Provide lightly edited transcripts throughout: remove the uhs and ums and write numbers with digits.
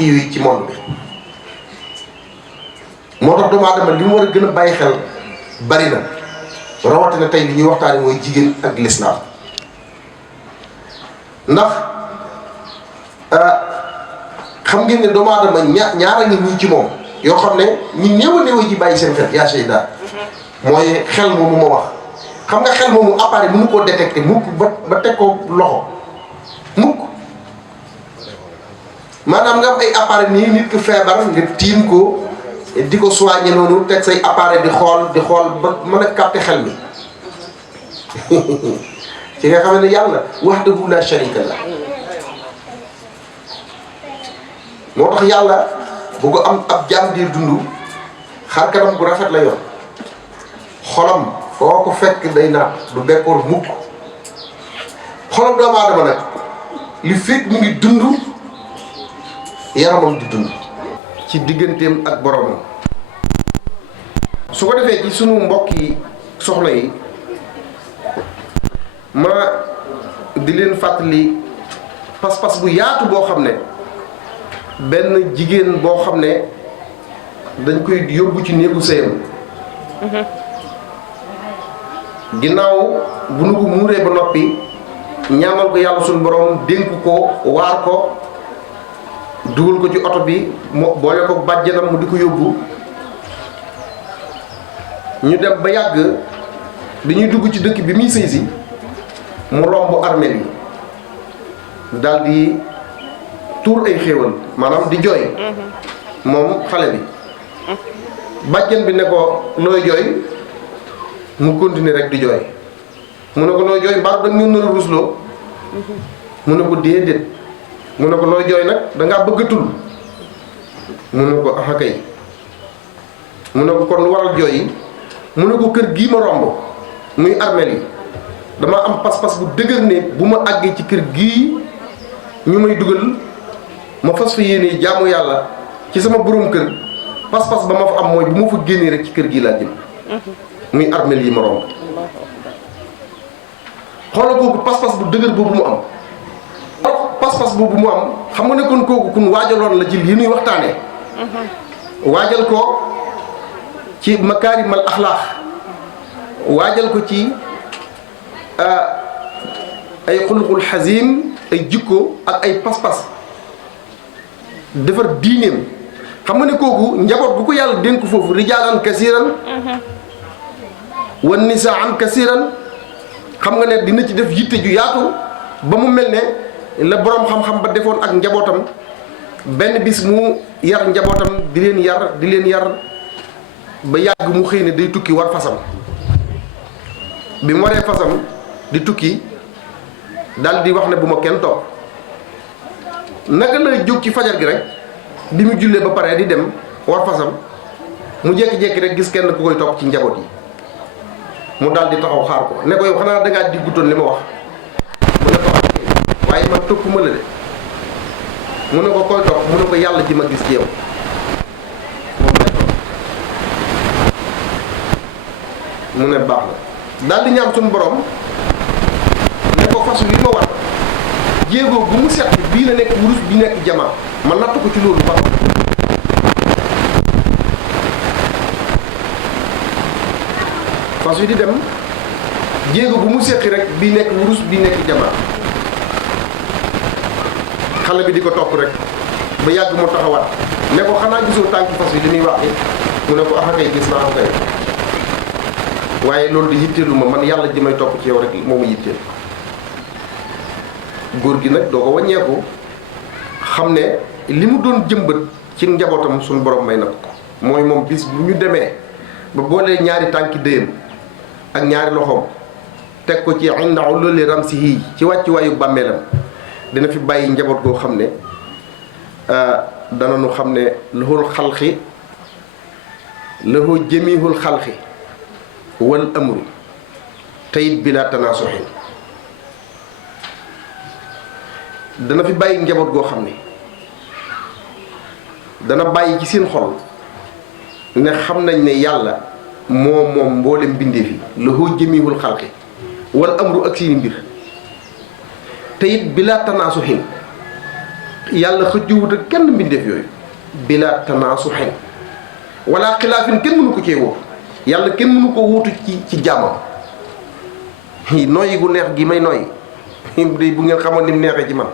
kii ci monde bi moo tax doomu aadama li mu war a gën a bàyyi xel bari na rawatina tey li ñuy waxtaani mooy jigéen ak lislaam ndax xam ngeen ne doomu aadama ñaara ngi ñii ci moom yoo xam ne ñu néew a néew ji bàyyi seen xel yaa seyda mooy xel moomu ma wax xam nga xel moomu appareil mënu koo détecté mukk ba teg ko loxo mukk maanaam nga am ay appareil nii nit ku feebar nga tiim ko di ko soigné noonu teg say appareil di xool ba mën a capté xel mi ci nga xam ne yàlla wahdahu la sharika la moo tax yàlla bu ko am ab jaam di dund xar kanam bu rafet la yor xolam foo ko fekk day naat du bekkoor mukk xolam doomu aadama nag li fekk mu ngi dund yaramam di dund ci digganteem ak boromam su ko defee ci sunu mbokki soxna yi ma di leen fàttali pas-pas bu yaatu boo xam ne benn jigéen boo xam ne dañ koy yóbbu ci néegu sëyam ginnaaw bu nu ko muuree ba noppi ñaanal ko yàlla suñu borom dénk ko waar ko dugal ko ci oto bi moo boole ko bàjjanam mu di ko yóbbu ñu dem ba yàgg bi ñuy dugg ci dëkk bi muy sëy si mu romb armeel yi daal di tuur ay xéewal maanaam di jooy moom xale bi bàjjan bi ne ko looy jooy mu continuer rek di jooy mu ne ko looy jooy mbaa da nga nar a rusloo mu ne ko déedéet mu ne ko looy jooy nag dangaa bëgg a tul mu ne ko axa kay mu ne ko kon lu waral jooy yi mu ne ko kër gii ma romb muy armeel yi dama am pas-pas bu dëgër ne bu ma àggee ci kër gii ñu may dugal ma fas fa yéene jaamu yàlla ci sama borom kër pas-pas ba ma fa am mooy bu ma fa génnee rek ci kër gii laa jëm muy armeel yi ma romb xoolal kooku pas-pas bu dëgër boobu mu am pas-pas boobu mu am xam nga ne kon kooku kun waajaloon la ci lii nuy waxtaanee waajal ko ci makaarimal axlaax waajal ko ci ay xuluqul xasim ay jikko ak ay pas-pas defar diineem xam nga ne kooku njaboot bu ko yàlla dénk foofu rijaalan kasiran wan nisaan kasiran xam nga ne dina ci def yitte ju yaatu ba mu mel ne la boroom xam-xam ba defoon ak njabootam benn bis mu yar njabootam di leen yar ba yàgg mu xëy ne day tukki war fasam bi mu waree fasam di tukki daal di wax ne bu ma kenn topp naka la jóg ci fajar gi rek bi mu jullee ba pare di dem war fasam mu jékki-jékki rek gis kenn ku koy topp ci njaboot yi mu daal di taxaw xaar ko ne ko yow xanaa dangaa diggutoon li ma wax mu ne ko waaye man topp ma la de mu ne ko koy topp mu ne ko yàlla ji ma gis ci yow moom lay topp mu ne baax na daal di ñaan suñu borom ne ko fas wi ma war jéego bu mu set bii la nekk wurus bi nekk jamaa ma natt ko ci loolu ba fas wi di dem jéego bu mu seqi rek bii nekk wurus bii nekk jamaa xale bi di ko topp rek ba yàgg mu taxawaat ne ko xanaa gisoo tànki fas wi li muy wax mu ne ko axa kay gis naa ko kay waaye loolu di yitteelu ma man yàlla ji may topp ci yow rek moo ma yitteel góor gi nag doo ko wàññeeku xam ne li mu doon jëmbat ci njabootam suñu borom may na ko mooy moom bis bu ñu demee ba boolee ñaari tànki dëyam ak ñaari loxoom teg ko ci inda ululi ramsihi ci wàccuwaayu bàmmeelam dina fi bàyyi njaboot goo xam ne dana nu xam ne lahul xalqi lahu jamihul xalqi wal amru tayit bila tanaasuxin dana fi bàyyi njaboot goo xam ne dana bàyyi ci seen xol ne xam nañ ne yàlla moom mboolem mbindeef yi lahu jamihul xalqi wal amru ak seeni mbir te it bi laa tanaasuxin yàlla xëccuwut ak kenn mbindeef yooyu bila tanaasuxin wala xilaafin kenn mënu ko cee wóor yàlla kenn mënu ko wuutu ci jaamam noyyi gu neex gi may noyyi day bu ngeen xamoon ni mu neexee ci man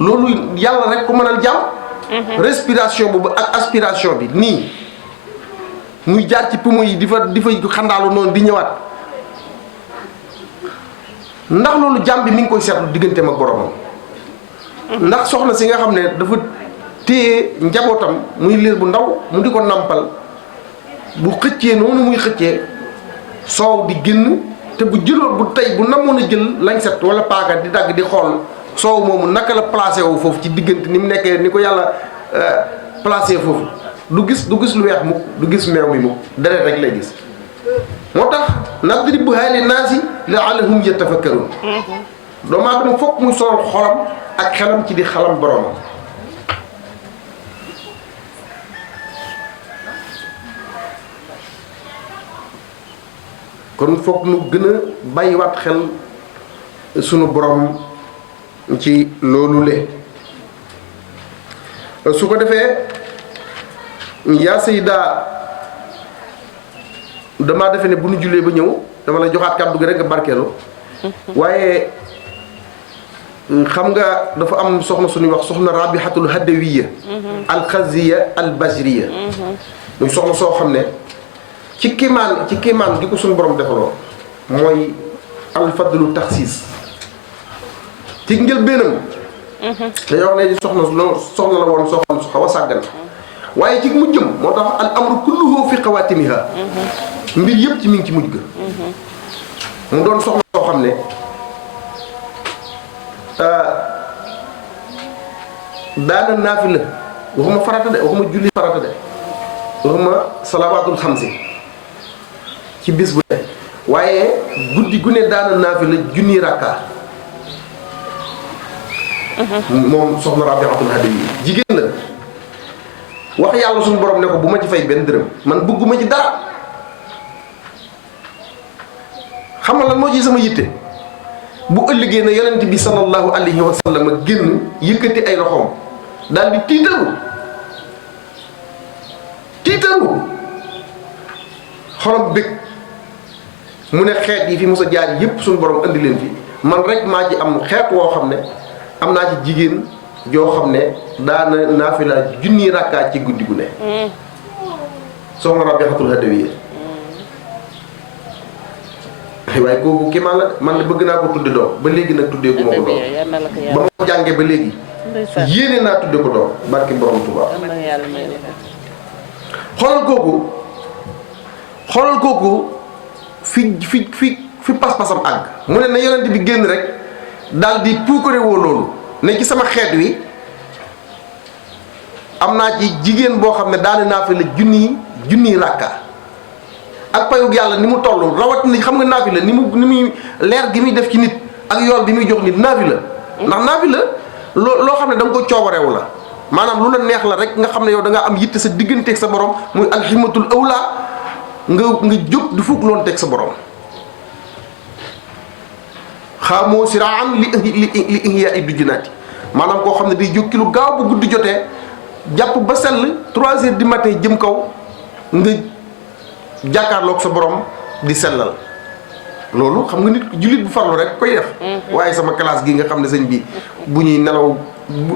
loolu yàlla rek ko mënal jaam respiration boobu ak aspiration bi nii muy jaar ci poumon yi di fa xandaalu noonu di ñëwaat ndax loolu jaam bi mi ngi koy seetlu digganteem ak boromam ndax soxna si nga xam ne dafa téye njabootam muy liir bu ndaw mu di ko nampal bu xëccee noonu muy xëccee soow di génn te bu jëloon bu tey bu namoon a jël lañset wala paaka di dagg di xool soow moomu naka la placé wu foofu ci diggante ni mu nekkee ni ko yàlla placé foofu du gis lu weex mukk du gis meew mi mukk deret rek lay gis moo tax nadribuhaa linnaasi la'allahum yatafakkaruun doomu aadama fokk muy solal xolam ak xelam ci di xalam boromam kon fokk nu gën a bàyyiwaat xel sunu borom ci loolu le su ko defee yaa Sayda damaa defe ne bu nu jullee ba ñëw dama la joxaat kàddu gi rek nga barkeelu waaye xam nga dafa am soxna suñuy wax soxna Rabihatul Hadawiya alxaziya albajriya muy soxna soo xam ne ci kiimaan gi ko suñu borom defaloo mooy alfadlu taxsiis ci njëlbéenam dañoo wax ne soxna la woon soo xam ne su xaw a sàggan waaye ci mujjëm moo tax al amru kulluhu fi xawaatimiha mbir yëpp ci mi ngi ci mujj ga mu doon soxna soo xam ne daana naafila waxuma farata de waxuma julli farata de waxuma salawaatul xamsi ci bis bu ne waaye guddi gu ne daana naafila junni rakka moom soxna Rabihatul Hadawiya jigéen la wax yàlla suñu borom ne ko bu ma ci fay benn dërëm man bëgguma ci dara xam nga lan moo ci sama yitte bu ëllëgee na yonent bi sallallahu alayhi wa sallam génn yëkkati ay loxoom daal di tiitaru xolam bëgg mu ne xeet yi fi mos a jaar yépp suñu borom andi leen fi man rek maa ci am xeet woo xam ne am naa ci jigéen joo xam ne daana naafila junni rakkaat ci guddi gu ne soxna Rabihatul Hadawiya waaye kooku kii man bëgg naa ko tudde doom ba léegi nag tuddee gu ma ko doom ba ma jàngee ba léegi yéene naa tudde ko doom barki borom Tuubaa xoolal kooku fi pas-pasam àgg mu ne na yonent bi génn rek daal di puukare woo loolu ne ci sama xeet wi am naa ci jigéen boo xam ne daane naafila junni rakka ak payug yàlla ni mu toll rawatina xam nga naafila ni muy leer gi muy def ci nit ak yool bi muy jox nit naafila ndax naafila loo xam ne da nga ko coobareewu la maanaam lu la neex la rek nga xam ne yow da nga am yitte sa digganteeg sa borom muy alximatul awla nga jóg di fukk loon teg sa borom xaamoo siraan li ihya iddu junaati maanaam koo xam ne day jóg ki lu gaaw bu guddi jotee jàpp ba sell 3 heures du matin jëm kaw nga jàkkaarloog sa borom di sellal loolu xam nga nit jullit bu farlu rek koy def waaye sama classe gi nga xam ne sëñ bi bu ñuy nelaw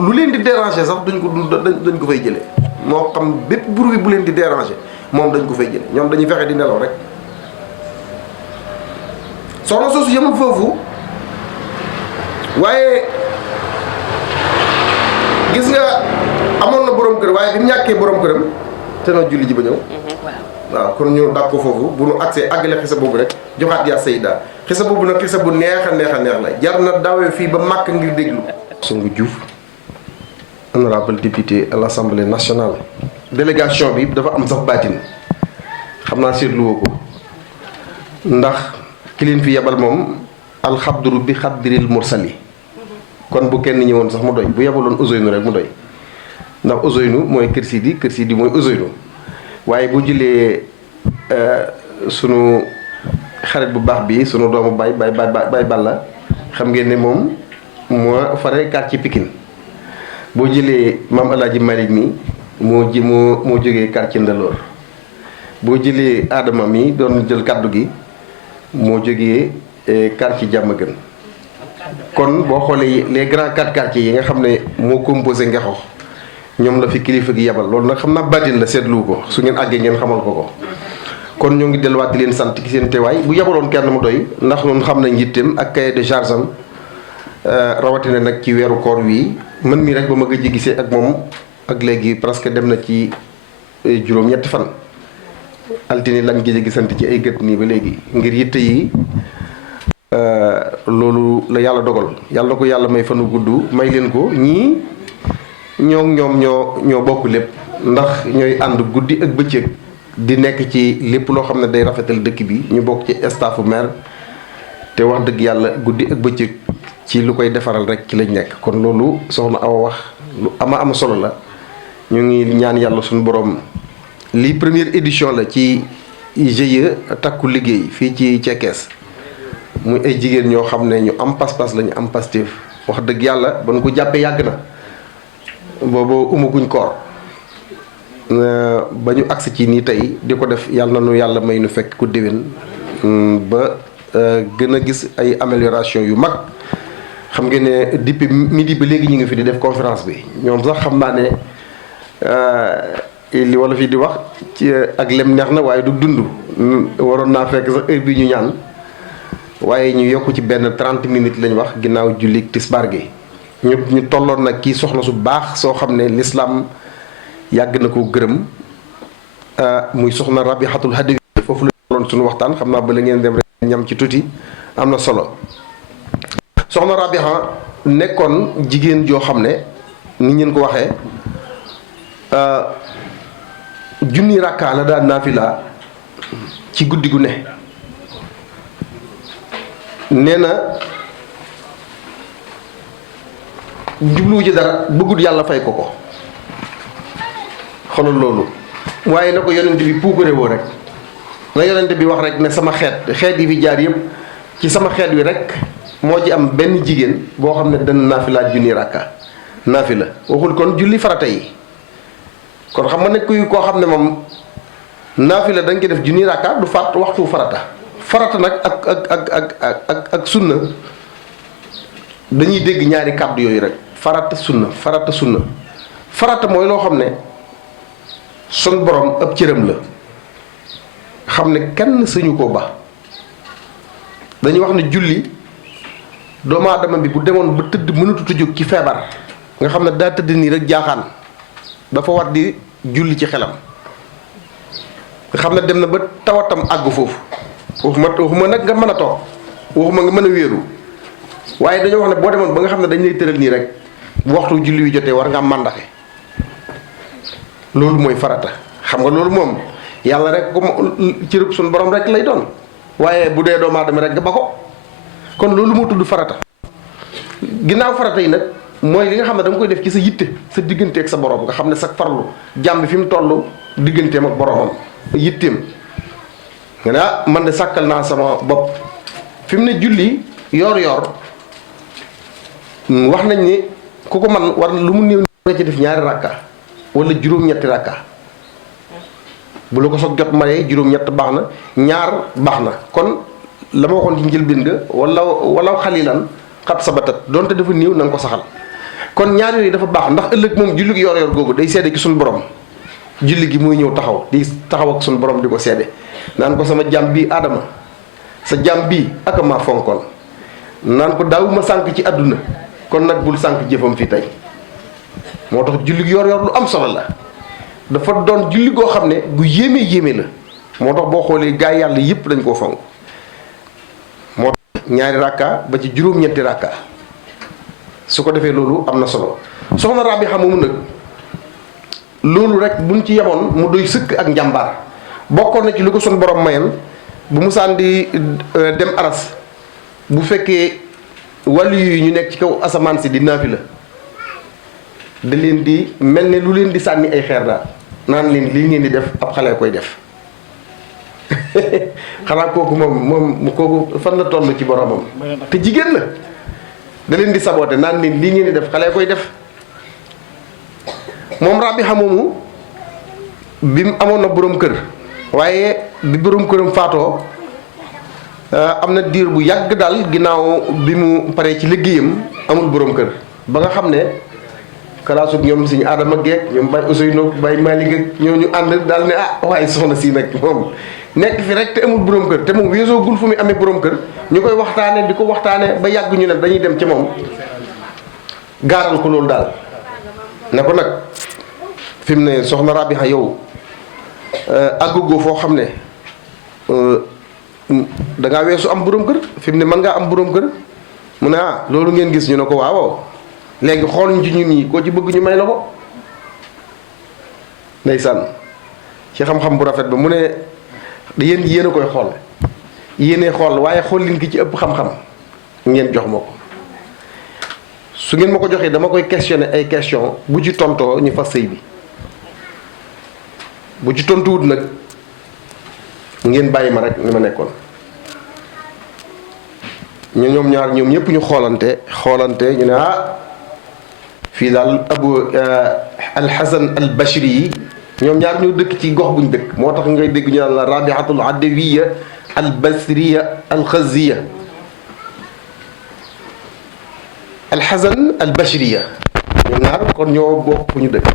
lu leen di déranger sax dañ ko fay jëlee moo xam bépp bruit bu leen di déranger moom dañ ko fay jëlee ñoom dañuy fexe di nelaw rek soxna soosu yemul foofu waaye gis nga amoon na borom kër waaye bi mu ñàkkee borom këram te na julli ji ba ñëw waaw kon ñu dàq ko foofu bu nu agsee àggale xisa boobu rek joxaat yaa Sayda xisa boobu nag xisa bu neex a neex la jar na dawee fii ba màkk ngir déglu Songo Diouf honorable député à l'Assemblée nationale délégation bi dafa am sax baatin xam naa seetluwoo ko ndax ki leen fi yebal moom alxabduru bi xabdiril mursali kon bu kenn ñëwoon sax mu doy bu yebaloon Ousseynou rek mu doy ndax Ousseynou mooy Kër Sidi mooy Ousseynou waaye bu jëlee sunu xarit bu baax bi sunu doomu bay Balla xam ngeen ne moom moo fare quartier Pikine boo jëlee maam El Hadj Malick mi moo jógee quartier Ndaloor boo jëlee Adama mi doon jël kaddu gi moo jógee quartier Diamaguène kon boo xoolee les grands quatre quartiers yi nga xam ne moo composé Ngexox ñoom la fi kilifa gi yebal loolu nag xam naa baatin la seetlu ko su ngeen àggee ngeen xamal ko kon ñoo ngi delluwaat di leen sant ci seen teewaay bu yebaloon kenn mu doy ndax ñun xam nañ yitteem ak cahier de charge am rawatina nag ci weeru koor wii man mii rek ba ma gëj a gisee ak moom ak léegi presque dem na ci juróom-ñetti fan altine lañ gëj a gisante ci ay gët nii ba léegi ngir yitte yi loolu la yàlla dogal yàlla ko yàlla may fanu gudd may leen ko ñii ñoom ñoo bokk lépp ndax ñooy ànd guddi ak bëccëg di nekk ci lépp loo xam ne day rafetal dëkk bi ñu bokk ci staffu maire te wax dëgg yàlla guddi ak bëccëg ci lu koy defaral rek ci lañ nekk kon loolu soxna Awa wax lu am solo la ñu ngi ñaan yàlla suñu borom lii première édition la ci GIE takku liggéey fii ci Cekees muy ay jigéen ñoo xam ne ñu am pas-pas la ñu am pastéef wax dëgg yàlla ba nu ko jàppee yàgg na boobu umaguñ koor ba ñu agsi ci nii tey di ko def yàlla na nu yàlla may nu fekk ku déwén ba gën a gis ay amélioration yu mag xam ngeen ne depuis midi ba léegi ñu ngi fi di def conférence bi ñoom sax xam naa ne li wala fii di wax ci ak lem neex na waaye du dund waroon naa fekk sax heure bi ñu ñaan waaye ñu yokk ci benn 30 minutes lañ wax ginnaaw julli tisbaar gi ñu tolloon nag kii soxna su baax soo xam ne lislaam yàgg na ko gërëm muy soxna Rabihatul Hadawi foofu la tolloon suñu waxtaan xam naa ba la ngeen dem rek ñam ci tuuti am na solo soxna Rabiha nekkoon jigéen joo xam ne ni ngeen ko waxee junni rakkaa la daan naafila ci guddi gu ne nee na jubluwu ci dara bëggut yàlla fay ko xoolal loolu waaye na ko yonent bi puukare woo rek na yonent bi wax rek ne sama xeet yi fi jaar yëpp ci sama xeet wi rek moo ci am benn jigéen boo xam ne dana naafila junni rakka naafila waxul kon julli farata yi kon xam nga ne kuy koo xam ne moom naafila da nga ci def junni rakka du fàtt waxtu farata nag ak sunna dañuy dégg ñaari kàddu yooyu rek farata sunna farata mooy loo xam ne sun borom ab cëram la xam ne kenn sañu ko ba dañuy wax ne julli doomu aadama bi bu demoon ba tëdd mënatut a jóg ci feebar nga xam ne daa tëdd nii rek jaaxaan dafa war di julli ci xelam nga xam ne dem na ba tawatam àgg foofu waxuma nag nga mën a toog waxuma nga mën a wéeru waaye dañoo wax ne boo demoon ba nga xam ne dañ lay tëral nii rek bu waxtu julli wi jotee war ngaa màndaxe loolu mooy farata xam nga loolu moom yàlla rek ko cërëb suñu borom rek lay doon waaye bu dee doomu aadama rek nga ba ko kon loolu moo tudd farata ginnaaw farata yi nag mooy li nga xam ne da nga koy def ci sa yitte sa diggante ak sa borom nga xam ne sa farlu jàmm bi fi mu toll digganteem ak boromam yitteem nga ne man de sàkkal naa sama bopp fi mu ne julli yor wax nañ ni ku ko man war lu mu néew nga ci def ñaari rakka wala juróom-ñetti rakka bu la ko soog jot mayee juróom-ñett baax na ñaar baax na kon la ma waxoon ci njëlbéen nga wala xalilan xat sabatat donte dafa néew na nga ko saxal kon ñaar yooyu dafa baax ndax ëllëg moom julli gi yor googu day seede ci suñu borom julli gi muy ñëw taxaw di taxaw ak suñu borom di ko seede naan ko sama jàmm bii Adama sa jàmm bii ak maa fonkoon naan ko daawuma sànk ci àdduna kon nag bul sànk jëfam fii tey moo tax julli gi yor lu am solo la dafa doon julli goo xam ne gu yéeme la moo tax boo xoolee gaa yàlla yëpp dañ koo fonk moo tax ñaari rakka ba ci juróom-ñetti rakka su ko defee loolu am na solo soxna Rabiha moomu nag loolu rek buñ ci yemoon mu doy sëkk ak njàmbaar bokkoon na ci lu ko sun borom mayan bu musaan di dem aras bu fekkee wàllu yi ñu nekk ci kaw asamaan si di naafila da leen di mel ne lu leen di sànni ay xeer daal naan leen lii ngeen di def ab xale koy def xanaa kooku moom kooku fan la toll ci boromam te jigéen la da leen di saboote naan leen lii ngeen di def xale koy def moom Rabiha moomu bi mu amoon na borom kër waaye bi borom këram faatoo am na diir bu yàgg daal ginnaaw bi mu paree ci liggéeyam amul borom kër ba nga xam ne kalaasu ñoom suñu Adama Geek ñoom Baye Ousseynou Baye Malick ak ñoo ñu ànd daal ne waaye soxna si nag moom nekk fi rek te amul borom kër te moom weesoo gul fu mu amee borom kër ñu koy waxtaane di ko waxtaane ba yàgg ñu ne dañuy dem ci moom gaaral ko loolu daal ne ko nag fi mu ne soxna Rabiha yow àggugoo foo xam ne dangaa weesu am borom kër fi mu ne mën ngaa am borom kër mu ne loolu ngeen gis ñu ne ko waaw léegi xool ñu ci ñun ñi koo ci bëgg ñu may la ko ndeysaan ci xam-xam bu rafet ba mu ne yéen a koy xool yéenee xool waaye xool leen ki ci ëpp xam-xam ngeen jox ma ko su ngeen ma ko joxee dama koy questionner ay question bu ci tontoo ñu fas sëy bi bu ci tontuwut nag ngeen bàyyi ma rek ni ma nekkoon ñoom ñaar ñoom ñëpp ñu xoolante ñu ne fii daal Abu Alxasan Albashri yi ñoom ñaar ñoo dëkk ci gox buñ dëkk moo tax ngay dégg ñu naan la Rabihatul Adawiya Albasriya Alxaziya Alxasan Albashriya ñoom ñaar kon ñoo bokk fu ñu dëkk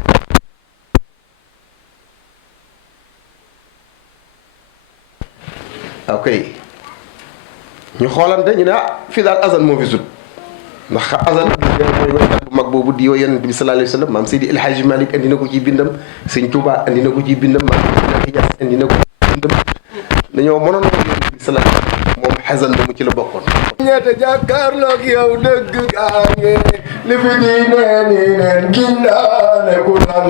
ok ñu xoolante ñu ne fii daal Azan moo fi sut ndax Azan mooy waykat bu mag boobu di Yonent bi sallallahu alayhi wa sallam maam Seydi El Hadji Malick andi na ko ci bindam Sëñ Touba andi na ko ci bindam maam Xijaas andi na ko ci bindam dañoo mënoon a Yonent bi sallallahu alayhi wa sallam moom Azan ba mu ci la bokkoon. ñeete jàkkaarloog yow dëgg gaa ngi li fi diine nii neen ginnaane ku nan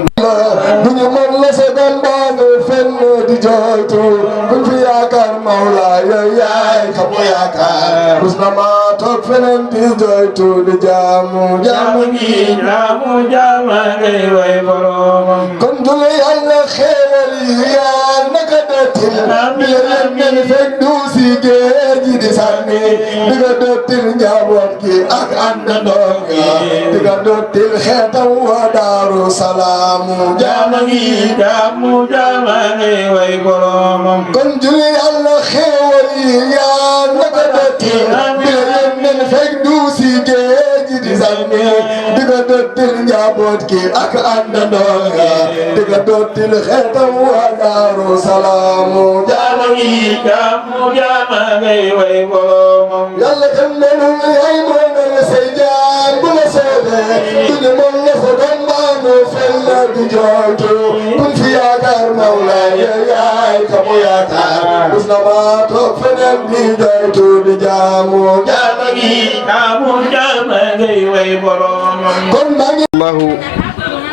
bu ñu mën la sa dambaane fenn di jooytu kuñ fi yaakaar mawla yow yaay xam nga yaakaar rus na maa toog feneen di jooytu di jaamu gi jaama ngay way boromam kon jule yàlla xéewal yi yaa naka dëttil bi leen ngeen fekk du si géej gi di sànni di nga dëttil njaboot gi ak àndandoom ga di nga dëttil xeetam wa Daaru Salaamu jaama ngay way boromam kon jule yàlla xéewal yi yaa naka dëttil bi leen ngeen fekk du si géej gi di sànni di nga dëttil njaboot gi ak àndandoom ga di nga dëttil xeetam wa Daaru Salaamu jaama ngay way boromam yàlla xam ne lu ay mooy na la say jaar bu la soobee du ne moom la fa doon baanu fel la di jooytu kuñ fi yaakaar mawla yaay ka mu yaakaar gis na maa toog feneen di jooytu di jaamu jaama ngay way boromam kon maa ngi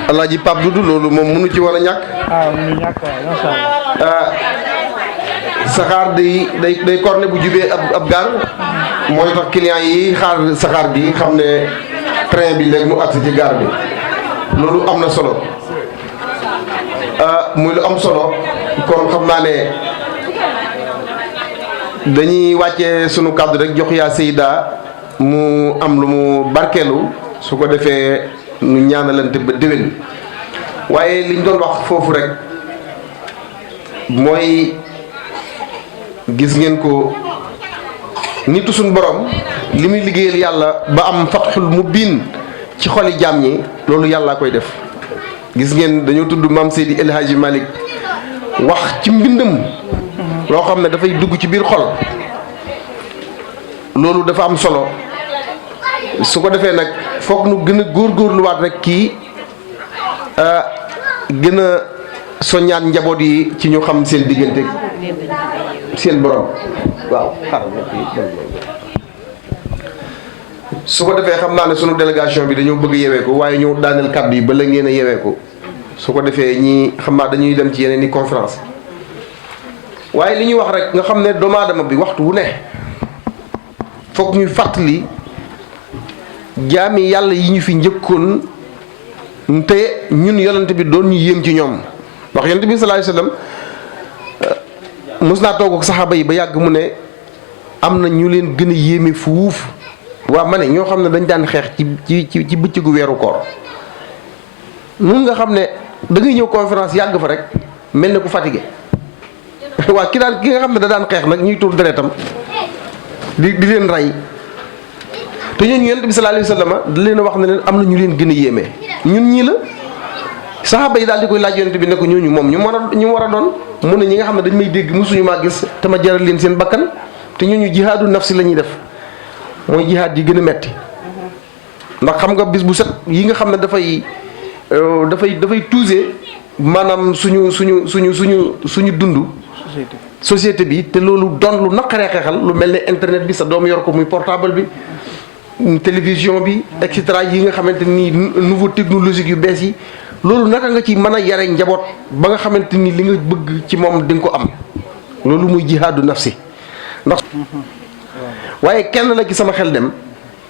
Alaaji Pape Doudou loolu moom mënu ci war a ñàkk mënu ñàkk masha Allah saxaar day corne bu jubee ab gaar mooy tax client yi xaar saxaar bi xam ne train bi léegi mu agsi ci gaar bi loolu am na solo muy lu am solo kon xam naa ne dañuy wàccee sunu kàddu rek jox yaa Seyda mu am lu mu barkeelu su ko defee nu ñaanalante ba déwén waaye liñ doon wax foofu rek mooy gis ngeen ko nitu suñ borom li muy liggéeyal yàlla ba am fatxul mubiin ci xoli jaam ñi loolu yàllaa koy def gis ngeen dañoo tudd maam Seydi El Hadji Malick wax ci mbindam loo xam ne dafay dugg ci biir xol loolu dafa am solo su ko defee nag foog nu gën a góorgóorluwaat rek kii gën a soññaat njaboot yi ci ñu xam seen diggante seen borom waaw su ko defee xam naa ne sunu délégation bi dañoo bëgg yewee ko waaye ñu daaneel kàddu yi ba la ngeen a yewee ko su ko defee ñi xam naa dañuy dem ci yeneen i conférence waaye li ñuy wax rek nga xam ne doomu aadama bi waxtu wu ne foog ñuy fàttali jaami yàlla yi ñu fi njëkkoon te ñun yonent bi doon ñu yéem ci ñoom ndax yonent bi sallallahu alayhi wasallam mos naa toog ak saxaaba yi ba yàgg mu ne am na ñu leen gën a yéeme fuuf waa ma ne ñoo xam ne dañ daan xeex ci bëccëgu weeru koor nun nga xam ne da ngay ñëw conférence yàgg fa rek mel ne ku fatigué waa ki nga xam ne da daan xeex nag ñuy tuur deretam di leen rey te ñooñu yonent bi sallallahu alayhi wa sallam da leen a wax ne leen am na ñu leen gën a yéeme ñun ñii la saxaaba yi daal di koy laaj yonent bi ne ko ñooñu moom ñu war a doon mu ne ñi nga xam ne dañ may dégg mosuñu maa gis te ma jaral leen seen bakkan te ñooñu jihaadu nafsi la ñuy def mooy jihaad yi gën a metti ndax xam nga bis bu set yi nga xam ne dafay tuuse maanaam suñu dund société bi te loolu doon lu naqaree xeexal lu mel ne internet bi sa doom yor ko muy portable bi télévision bi et cetera yi nga xamante ni nouveau technologique yu bees yi loolu naka nga ci mën a yare njaboot ba nga xamante ni li nga bëgg ci moom di nga ko am loolu muy jihaadu nafsi ndax waaye kenn la ci sama xel dem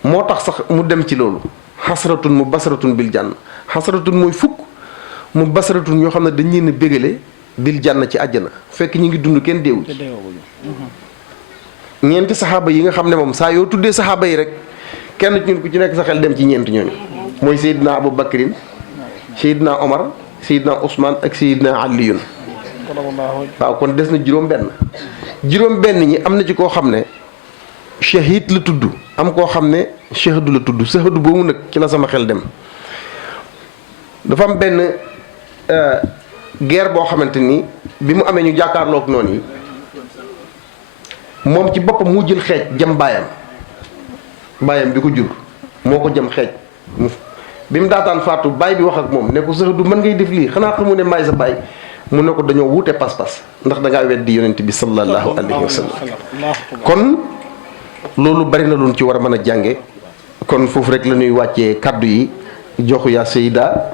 moo tax sax mu dem ci loolu xasratun mu basratun bil jànn xasratun mooy fukk mu basratun ñoo xam ne dañ leen a bégale bil jànn ci àjjana fekk ñi ngi dund kenn deewu ci ñeenti saxaaba yi nga xam ne moom saa yoo tuddee saxaaba yi rek kenn ci ñun ku ci nekk sa xel dem ci ñeenti ñooñu mooy Seydina Abu Bakrin Seydina Omar Seydina Ousmane ak Seydina Aliyun waaw kon des na juróom-benn ñi am na ci koo xam ne shahid la tudd am koo xam ne shahadu la tudd shahadu boobu nag ci la sama xel dem dafa am benn guerre boo xamante ni bi mu amee ñu jàkkaarloog noonu yi moom ci boppam mu jël xeej jëm baayam bi ko jur moo ko jëm xeej bi mu daataan faatu baay bi wax ak moom ne ko shahadu mën ngay def lii xanaa xamu ne maay sa baay mu ne ko dañoo wuute pas-pas ndax da ngaa weddi yonent bi sallallahu alayhi wa sallam kon loolu bari na lu ci war a mën a jànge kon foofu rek la ñuy wàccee kaddu yi joxu yaa Seyda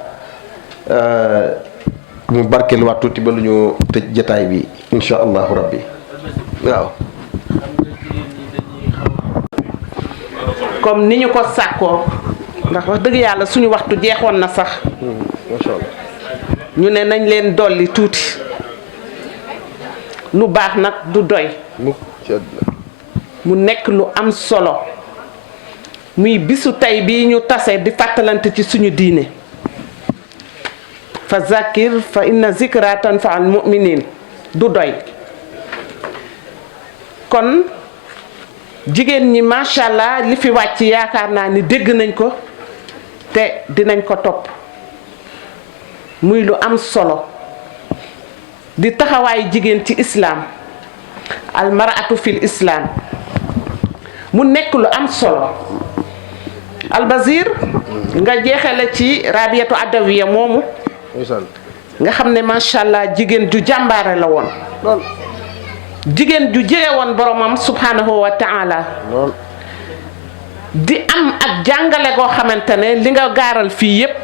mu barkeel waat tuuti ba lu ñu tëj jataay bi insha allahu rabbi waaw. comme ni ñu ko sàkkoo ndax wax dëgg yàlla suñu waxtu jeexoon na sax masha Allah ñu ne nañ leen dolli tuuti lu baax nag du doy mu nekk lu am solo muy bisu tey bii ñu tase di fàttalante ci suñu diine fa zakir fa inna zikra tanfa'ul mu'minin du doy kon jigéen ñi macha allah li fi wàcc yaakaar naa ni dégg nañ ko te dinañ ko topp muy lu am solo di taxawaayu jigéen ci islaam almaratu fil islaam mu nekk lu am solo albazir nga jeexale ci rabiyatu adawiya moomu nga xam ne macha allah jigéen ju jàmbaare la woon jigéen ju jege woon boromam subhanahu wa ta'ala di am ak jàngale goo xamante ne li nga gaaral fii yépp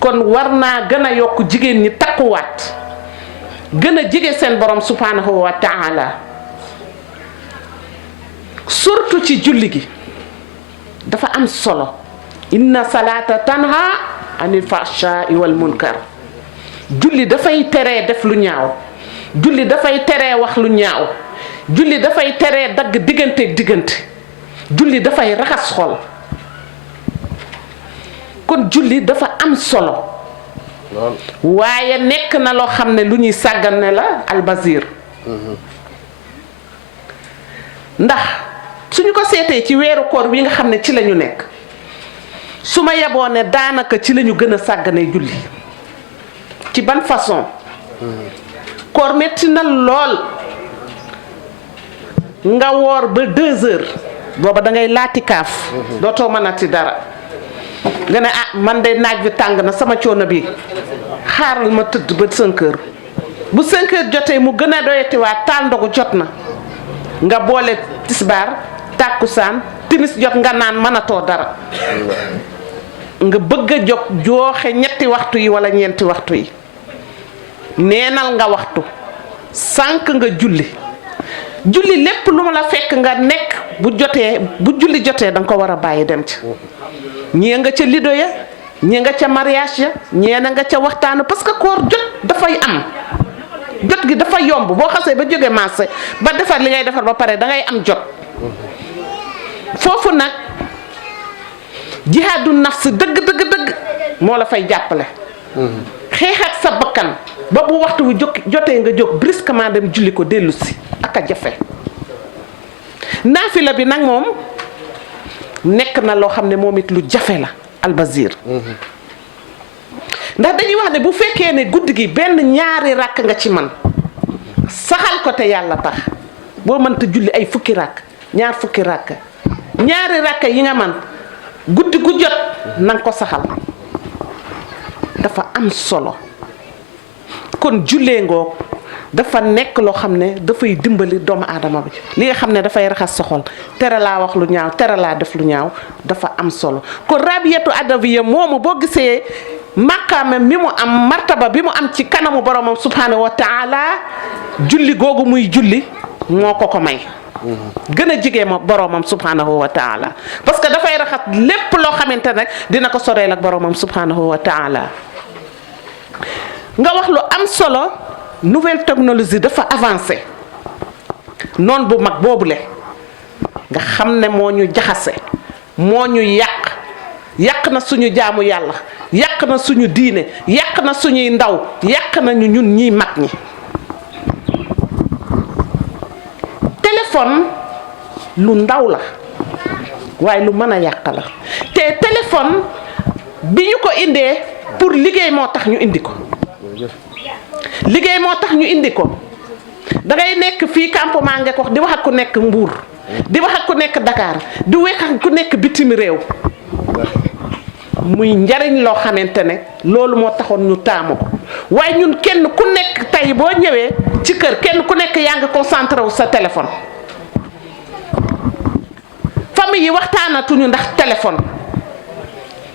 kon war naa gën a yokk jigéen ñi takkuwaat gën a jege seen borom subhanahu wa ta'ala surtout ci julli gi dafa am solo inna salata tanha anil fahsha'i wal munkar julli dafay teree def lu ñaaw julli dafay teree wax lu ñaaw julli dafay teree dagg digganteeg diggante julli dafay raxas xol kon julli dafa am solo waaye nekk na loo xam ne lu ñuy sàggane la albazir ndax suñu ko seetee ci weeru koor wi nga xam ne ci la ñu nekk su ma yeboo ne daanaka ci la ñu gën a sàggane julli ci ban façon koor metti na lool nga woor ba 2 heures booba da ngay laati kaaf dootoo mënati dara nga ne ah man de naaj bi tàng na sama coono bi xaaral ma tëdd ba 5 heures bu 5 heures jotee mu gën a doyatiwaat taal ndogu jot na nga boole tisbaar tàkkusaan timis jot nga naan mënatoo dara nga bëgg a jóg jooxe 3 waxtu yi wala 4 waxtu yi neenal nga waxtu sànq nga julli lépp lu ma la fekk nga nekk bu julli jotee da nga ko war a bàyyi dem ci ñee nga ca lido ya ñee nga ca mariage ya ñee na nga ca waxtaanu parce que koor jot dafay am jot gi dafa yomb boo xasee ba jóge marché ba defar li ngay defar ba pare da ngay am jot foofu nag jihaadu nafs dëgg moo la fay jàppale xeex ak sa bakkan ba bu waxtu wu jotee nga jóg brusquement dem julli ko dellu si ak a jafe. naafila bi nag moom nekk na loo xam ne moom it lu jafe la albasir. ndax dañuy wax ne bu fekkee ne guddi gi benn ñaari ràkk nga ci man saxal ko te yàlla tax boo mënta julli ay fukki ràkk ñaar fukki ràkk ñaari ràkk yi nga man guddi gu jot nanga ko saxal dafa am solo. kon jullee ngoog dafa nekk loo xam ne dafay dimbali doomu aadama bi li nga xam ne dafay raxas sa xol tere laa wax lu ñaaw tere laa def lu ñaaw dafa am solo. kon Rabiyatu Adawiya moomu boo gisee maqaama mi mu am martaba bi mu am ci kanamu boromam subhanahu wa taala julli googu muy julli moo ko may gën a jigee ma boromam subhanahu wa taala parce que dafay raxas lépp loo xamante nag dina ko soreel ak boromam subhanahu wa taala. nga wax lu am solo nouvelle technologie dafa avancé noon bu mag boobule nga xam ne moo ñu jaxase moo ñu yàq na suñu jaamu yàlla yàq na suñu diine yàq na suñuy ndaw yàq nañu ñun ñiy mag ñi. téléphone lu ndaw la waaye lu mën a yàq la te téléphone bi ñu ko indee pour liggéey moo tax ñu indi ko. liggéey moo tax ñu indi ko da ngay nekk fii campement nga ko di wax ak ku nekk Mbuur di wax ak ku nekk Dakar di wax ak ku nekk bitim réew muy njariñ loo xamante ne loolu moo taxoon ñu taamu ko waaye ñun kenn ku nekk tey boo ñëwee ci kër kenn ku nekk yaa ngi concentré wu sa téléphone. famille yi waxtaanatuñu ndax téléphone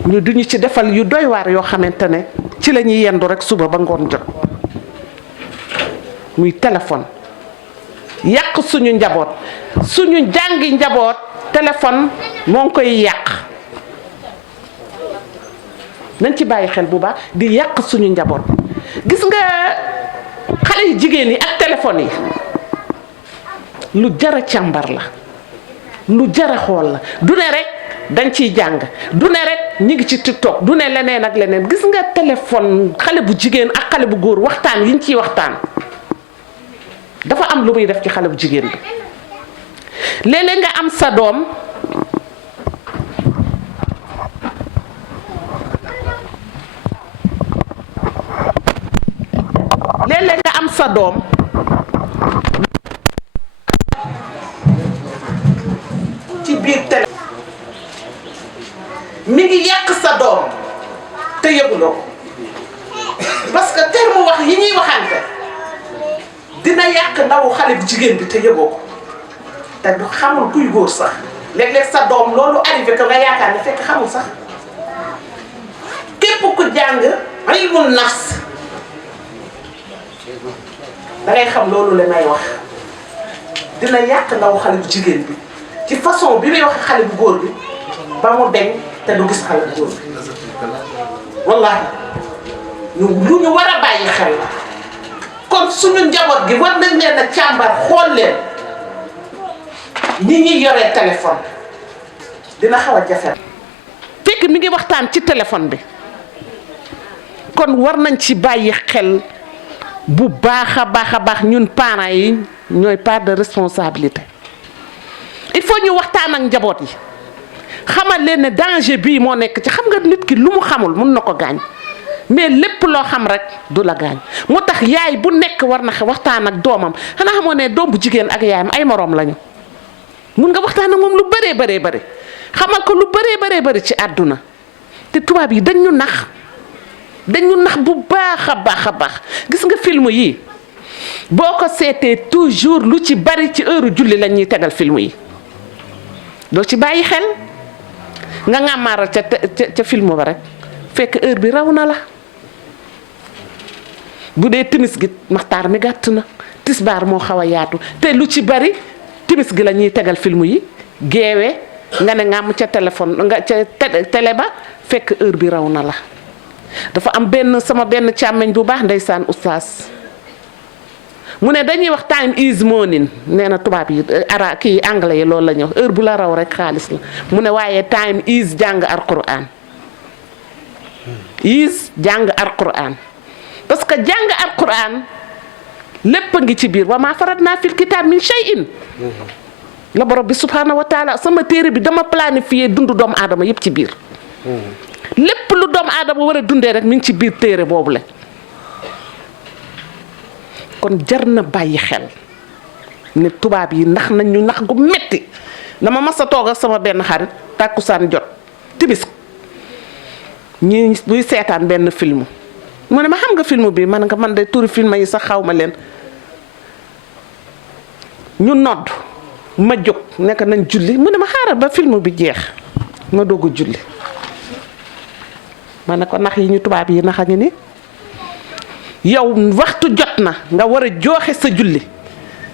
ñu duñu ci defal yu doy waar yoo xamante ne ci la ñuy yendu rek suba ba ngoon jot muy téléphone yàq suñu njaboot suñu jàngi njaboot téléphone moo ngi koy yàq. nañ ci bàyyi xel bu baax di yàq suñu njaboot gis nga xale yu jigéen yi ak téléphone yi lu jara càmbar la lu jara xool la du ne rek dañ ciy jàng du ne rek ñi ngi ci TikTok du ne leneen ak leneen gis nga téléphone xale bu jigéen ak xale bu góor waxtaan yi ñu ciy waxtaan dafa am lu muy def ci xale bu jigéen bi. léeg-léeg nga am sa doom léeg-léeg nga am sa doom ci biir télé mi ngi yàq sa doom te yëguloo ko parce que terme wax yi ñuy waxante dina yàq ndawu xale bu jigéen bi te yëgoo ko te du xamul kuy góor sax léeg-léeg sa doom loolu arrivé que nga yaakaar ne fekk xamul sax képp ku jàng ilmu nafs da ngay xam loolu la may wax dina yàq ndaw xale bu jigéen bi ci façon bi muy wax xale bu góor bi ba mu deñ te du gis xale bu góor bi wallahi lu ñu war a bàyyi xel la. kon suñu njaboot gi war nañ leen a càmbar xool leen ñi ñuy yoree téléphone dina xaw a jafe. fekk mi ngi waxtaan ci téléphone bi kon war nañ ci bàyyi xel bu baax a baax ñun parents yi ñooy part de responsabilité. il faut ñu waxtaan ak njaboot yi xamal leen ne danger bii moo nekk ci xam nga nit ki lu mu xamul mun na ko gaañ mais lépp loo xam rek du la gaañ moo tax yaay bu nekk war na waxtaan ak doomam xanaa xamoo ne doom bu jigéen ak yaayam ay moroom lañu mun nga waxtaan ak moom lu bëree bëri xamal ko lu bëree bëri ci àdduna te tubaab yi dañ ñu nax bu baax a baax gis nga film yi boo ko seetee toujours lu ci bari ci heure julli lañ ñuy tegal film yi doo ci bàyyi xel nga ngàmmaaral ca film ba rek fekk heure bi raw na la. bu dee timis gi maxtaar mi gàtt na tisbaar moo xaw a yaatu te lu ci bari timis gi la ñuy tegal film yi geewe nga ne ngàmm ca téléphone nga ca télé ba fekk heure bi raw na la. dafa am sama benn càmmeñ bu baax ndeysaan oustaz mu ne dañuy wax time is morning nee na tubaab yi kii anglais yi loolu la ñuy wax heure bu la raw rek xaalis la mu ne waaye time is jàng alquran is jàng alquran parce que jàng alquran lépp a ngi ci biir wa maa faratnaa fil kitaab min shay'in la borom bi subhanahu wa taala sama téere bi dama planifié dundu doomu aadama yëpp ci biir lépp lu doomu aadama war a dundee rek mi ngi ci biir téere boobu la kon jar na bàyyi xel ne tubaab yi nax nañ ñu nax gu metti dama mas a toog ak sama benn xarit tàkkusaan jot timis ñi buy seetaan benn film mu ne ma xam nga film bi man nga man de turi film yi sax xaw ma leen ñu nodd ma jóg nekk nañ julli mu ne ma xaaral ba film bi jeex ma doog a julli ma ne ko nax yi ñu tubaab yi nax a ngi ni yow waxtu jot na nga war a jooxe sa julli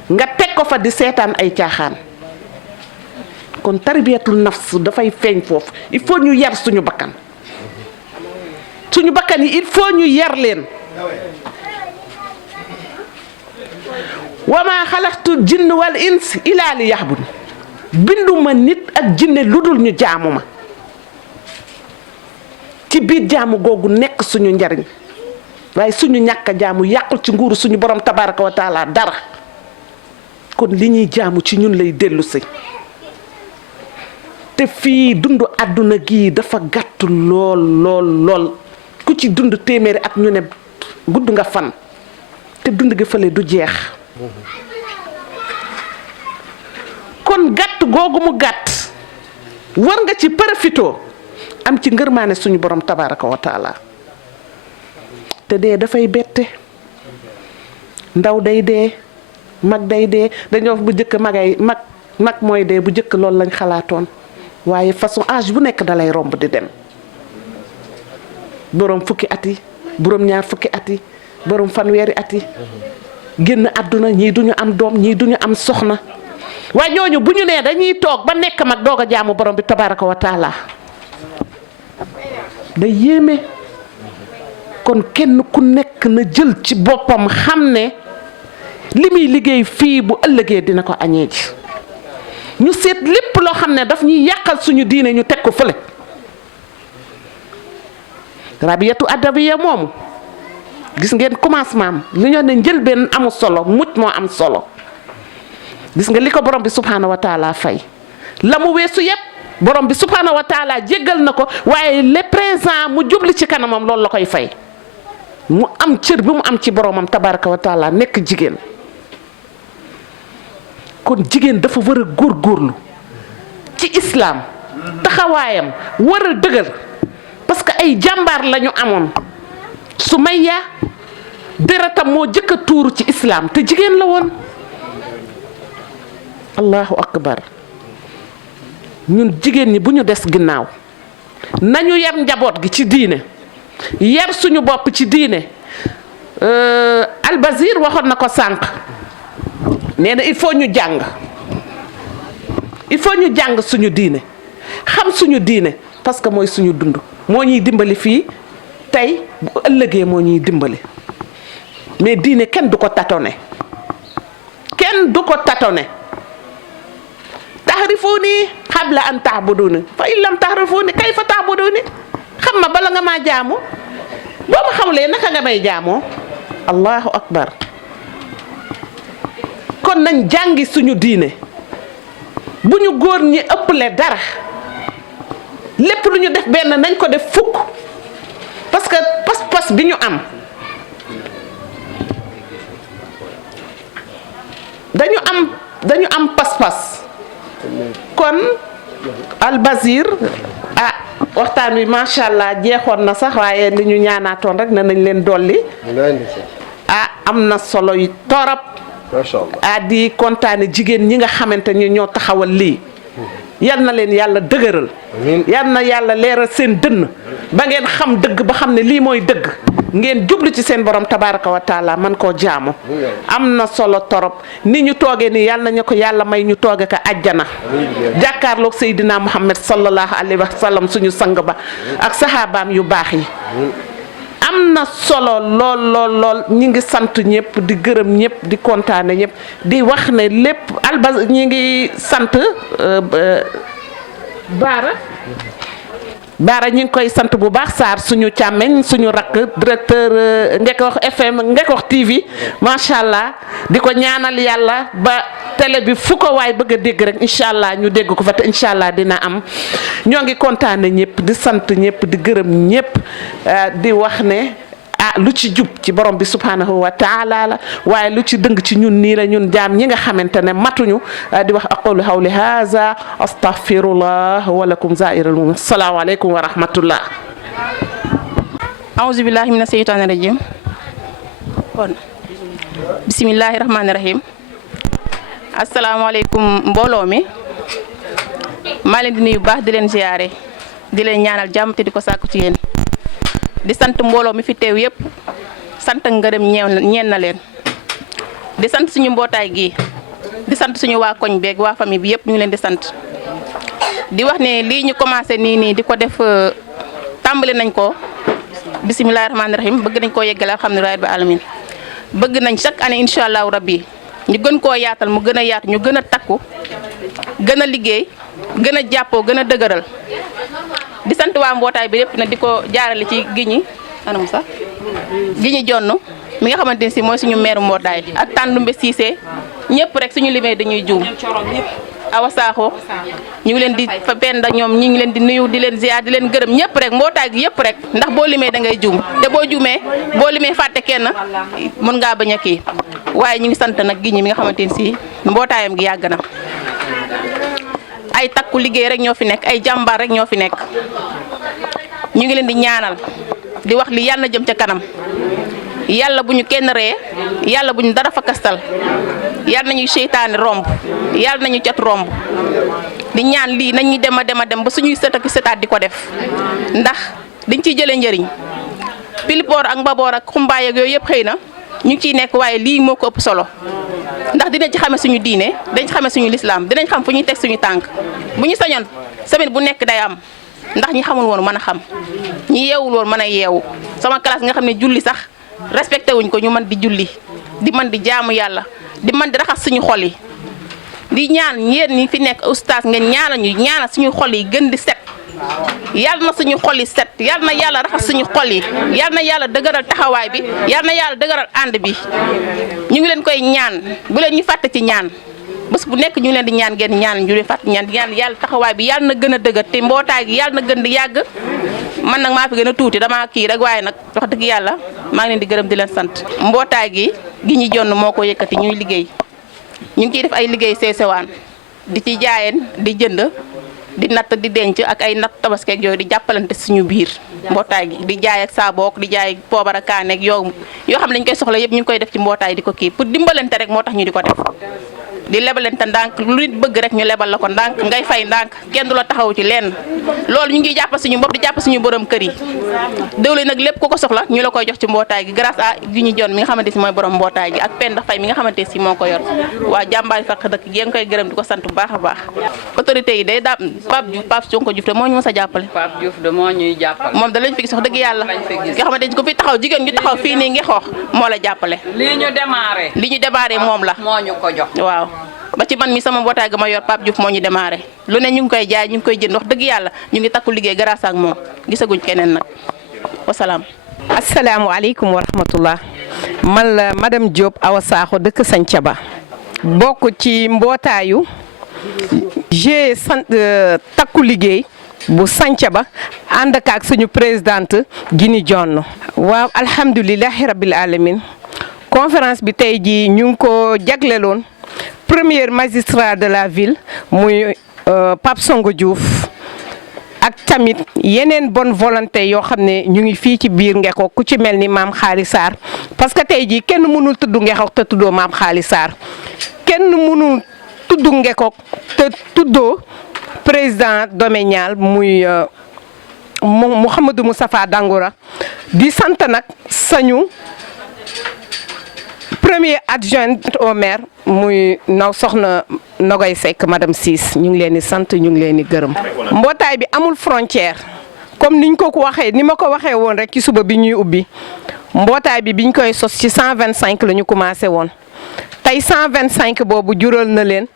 nga teg ko fa di seetaan ay caaxaan kon tarbiyatul nafs dafay feeñ foofu il faut ñu yar suñu bakkan yi il faut ñu yar leen wa maa xalaqtul jinn wal ins ilaa li yaxbud binduma nit ak jinne lu dul ñu jaamu ma ci biir jaamu googu nekk suñu njariñ waaye suñu ñàkk a jaamu yàqul ci nguuru suñu borom tabaraka wa taala dara kon li ñuy jaamu ci ñun lay dellu si te fii dundu àdduna gi dafa gàtt lool lool lool ku ci dund téeméeri at ñu ne gudd nga fan te dund gi fële du jeex kon gàtt googu mu gàtt war nga ci profitoo am ci ngërmaane suñu borom tabaraka wa taala te dee dafay bette ndaw day dee mag day dee dañoo bu jëkk mag mooy dee bu jëkk loolu lañ xalaatoon waaye façon âge bu nekk dalay romb di dem boroom fukki at yi boroom ñaar fukki at yi boroom fanweeri at yi génn àdduna ñii duñu am doom ñii duñu am soxna waaye ñooñu bu ñu nee dañuy toog ba nekk mag doog a jaamu borom bi tabaraka wa taala da yéeme kon kenn ku nekk na jël ci boppam xam ne li muy liggéey fii bu ëllëgee dina ko añee ji ñu seet lépp loo xam ne daf ñuy yàqal suñu diine ñu teg ko fële rabiyatu adabiya moomu gis ngeen commencement am li ñoo ne njëlbeen amul solo mucc moo am solo gis nga li ko borom bi subhanahu wa taala fay la mu weesu yépp borom bi subhanahu wa taala jéggal na ko waaye le présent mu jubli ci kanamam loolu la koy fay mu am cër bi mu am ci boromam tabaraka wa taala nekk jigéen kon jigéen dafa war a góorgóorlu ci islam taxawaayam war a dëgër parce que ay jàmbaar lañu amoon Sumayya deretam moo jëkk a tuuru ci islam te jigéen la woon allahu akbar ñun jigéen ñi bu ñu des ginnaaw nañu yar njaboot gi ci diine yar suñu bopp ci diine Albazir waxoon na ko sànq nee na il faut ñu jàng suñu diine xam suñu diine parce que mooy suñu dund moo ñuy dimbali fii tey bu ëllëgee moo ñuy dimbali mais diine kenn du ko tatone taxrifuuni qabla an ta'buduni fa in lam taxrifuuni kayfa ta'buduni xam ma bala nga maa jaamu boo ma xamulee naka nga may jaamoo allahu akbar kon nañ jàngi suñu diine bu ñu góor ñi ëpple dara lépp lu ñu def benn nañ ko def fukk parce que pas-pas bi ñu am dañu am pas-pas kon Albazir waxtaan wi macha allah jeexoon na sax waaye li ñu ñaanaatoon rek nañ leen dolli am na solo yi torop di kontaane jigéen ñi nga xamante ni ñoo taxawal lii yal na leen yàlla dëgëral yal na yàlla leeral seen dënn ba ngeen xam dëgg ba xam ne lii mooy dëgg ngeen jublu ci seen borom tabaraka wa taala man koo jaamu am na solo torop ni ñu toogee nii yal nañu ko yàlla may ñu tooge ko àjjana jàkkaarloog Seydina Muhammad sallallahu alayhi wa sallam suñu sang ba ak saxaabaam yu baax yi am na solo lool ñi ngi sant ñëpp di gërëm ñëpp di kontaane ñëpp di wax ne lépp ñi ngi sant Baara Baara ñu ngi koy sant bu baax Sarr suñu càmmeñ suñu rakk directeur Ngekoox FM Ngekoox TV macha allah di ko ñaanal yàlla ba télé bi fu ko waay bëgg a dégg rek incha allah ñu dégg ko fa te incha allah dina am ñoo ngi kontaane ñëpp di sant ñëpp di gërëm ñëpp di wax ne lu ci jub ci borom bi subhanahu wa taala la waaye lu ci dëng ci ñun nii la ñun jaam ñi nga xamante ne matuñu di wax aqulu hawli haza astaghfirullah wa lakum za'iral mu'min assalamu alaykum wa rahmatullah a'udhu billahi minash shaitanir rajim kon bismillahir rahmanir rahim assalamu alaykum mbooloo mi maa leen di nuyu baax di leen ziyaare di leen ñaanal jàmm te di ko sàkku ci yéen di sant mbooloo mi fi teew yëpp sant ngërëm ñeen na leen di sant suñu mbootaay gi di sant suñu waa koñ beeg waa famille bi yëpp ñu ngi leen di sant di wax ne lii ñu commencé nii di ko def tàmbali nañ ko bisimilah rahmaani rahim bëgg nañ koo yeggale alhamdulilah rabbil alamin bëgg nañ chaque année incha allahu rabbi ñu gën koo yaatal mu gën a yaatu ñu gën a takku gën a liggéey gën a jàppoo gën a dëgëral. di sant waa mbootaay bi yëpp nag di ko jaarale ci giñi anam sax giñi jonn mi nga xamante ne si mooy suñu meeru mbootaay ak Tàndumbe Siise ñëpp rek suñu limee dañuy juum Awa Sakho ñu ngi leen di fa penda ñoom ñi ngi leen di nuyu di leen ziar di leen gërëm ñëpp rek mbootaay gi yëpp rek ndax boo limee da ngay juum te boo juumee boo limee fàtte kenn mën ngaa bañ a kii waaye ñu ngi sant nag giñi mi nga xamante ne si mbootaayam gi yàgg na ay takku liggéey rek ñoo fi nekk ay jàmbaar rek ñoo fi nekk ñu ngi leen di ñaanal di wax li yàlla na jëm ca kanam yàlla bu ñu kenn ree yàlla bu ñu dara fakastal yàlla nañuy seytaane romb yàlla nañu cat romb di ñaan lii nañuy dem a dem ba suñuy sët ak sëtaat di ko def ndax dañ ciy jëlee njëriñ pilipoor ak mbaboor ak xumbaay ak yooyu yëpp xëy na ñu ngi ciy nekk waaye lii moo ko ëpp solo ndax dinañ ci xame suñu diine dañ ci xame suñu lislaam dinañ xam fu ñuy teg suñu tànk bu ñu sañoon semaine bu nekk day am ndax ñi xamul woon mën a xam ñi yeewul woon mën a yeewu sama classe nga xam ne julli sax respecté wuñ ko ñu mën di julli di mën di jaamu yàlla di mën di raxas suñu xol yi di ñaan yéen ñi fi nekk oustaz ngeen ñaanal suñu xol yi gën di set yàlla na suñu xol yi set yàlla na yàlla raxas suñu xol yi yàlla na yàlla dëgëral taxawaay bi yàlla na yàlla dëgëral ànd bi ñu ngi leen koy ñaan bu leen ñu fàtte ci ñaan bés bu nekk ñu ngi leen di ñaan ngeen ñaan ñu leen fàtte ñaan yàlla taxawaay bi yàlla na gën a dëgër te mbootaay gi yàlla na gën di yàgg man nag maa fi gën a tuuti dama kii rek waaye nag wax dëgg yàlla maa ngi leen di gërëm di leen sant mbootaay gi ñi jonn moo ko yëkkati ñuy liggéey ñu ngi ciy def ay liggéey seesewaan di ci jaayeen di jënd di natt di denc ak ay natt tabaskeeg yooyu di jàppalante suñu biir mbootaay gi di jaay ak saabook di jaay poobar ak kaaneeg yoo xam ne dañ koy soxla yëpp ñu ngi koy def ci mbootaay di ko kii pour dimbalante rek moo tax ñu di ko def di lebalante ndànk lu nit bëgg rek ñu lebal la ko ndànk ngay fay ndànk kenn du la taxaw ci lenn loolu ñu ngi jàppal suñu bopp di jàpp suñu borom kër yi diwlin nag lépp ku ko soxla ñu la koy jox ci mbootaay gi grâce à gi ñu jon mi nga xamante si mooy borom mbootaay gi ak Penda Fay mi nga xamante si moo ko yor waa jàmbaari faq dëkk yéen koy gërëm di ko sant bu baax a baax autorité yi day daa Pape Sonko Diouf de moo ñu mës a jàppale Pape Diouf de moo ñuy jàppale moom da lañ fi gis wax dëgg yàlla nga xamante ni ko fi taxaw jigéen ñu taxaw fii nii ngi xoox moo la jàppale li ñu démarré moom la moo ñu ko jox waaw ba ci man mi sama mbootaay ga ma yor Pape Diouf moo ñu démarré lu ne ñu ngi koy jaay ñu ngi koy jënd wax dëgg yàlla ñu ngi takku liggéey grâce ak moom gisaguñ keneen nag wasalaam. asalaamualeykum wa rahmatullah man la madame Diop Awa Sakho dëkk Santhiaba bokk ci mbootaayu takku liggéey bu Santhiaba ànd ak suñu présidente Gini Jonn waaw alhamdulilahi rabbil alamin conférence bi tey jii ñu ngi ko jagleloon premier magistrat de la ville muy Pape Sonko Diouf ak tamit yeneen bonne volonté yoo xam ne ñu ngi fii ci biir Ngeko ku ci mel ni maam Xaali Sarr parce que tey jii kenn mënul tudd Ngeko te tuddoo maam Xaali Sarr kenn mënul tudd Ngeko te tuddoo président domanial muy Mouhamadou Moustapha Dangoura di sant nag sañu premier adjoint au maire muy soxna Nogoy Seck madame Ciss ñu ngi leen di sant ñu ngi leen di gërëm. mbootaay bi amul frontière comme niñ ko waxee ni ma ko waxee woon rek ci suba bi ñuy ubbi mbootaay bi biñ koy sos ci 125 la ñu commencé woon tey 125 boobu jural na leen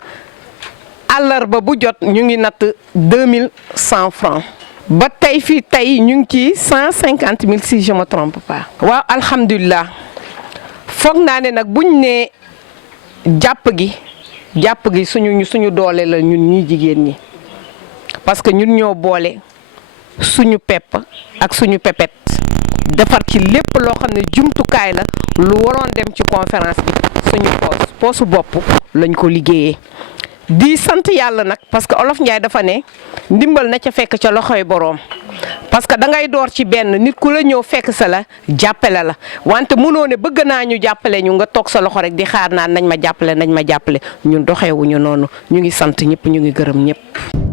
àllarba bu jot ñu ngi natt 2100 francs ba tey fii tey ñu ngi ci 150 000 si je me trompe pas. waaw alhamdulilah foog naa ne nag buñ ne jàpp gi suñu doole la ñun ñii jigéen ñi parce que ñun ñoo boole suñu pepp ak suñu pepet defar ci lépp loo xam ne jumtukaay la lu waroon dem ci conférence bi suñu poosu bopp lañ ko liggéeyee. di sant yàlla nag parce que Olof Njaay dafa ne ndimbal na ca fekk ca loxoy boroom parce que da ngay door ci benn nit ku la ñëw fekk sa la jàppale la wante mënoo ne bëgg naa ñu jàppale ñu nga toog sa loxo rek di xaar naan nañ ma jàppale ñun doxewuñu noonu ñu ngi sant ñëpp ñu ngi gërëm ñëpp.